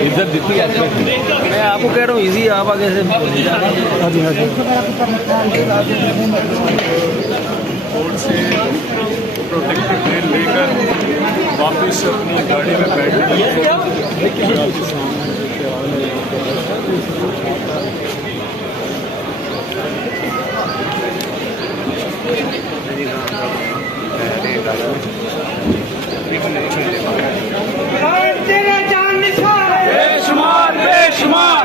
इज्जत देती है। मैं आपको कह रहा हूँ इजी, आप आगे से कोर्ट से प्रोटेक्टिव ट्रेन लेकर वापस अपनी गाड़ी में बैठ गए। तेरे जान निसार बेशुमार बेशुमार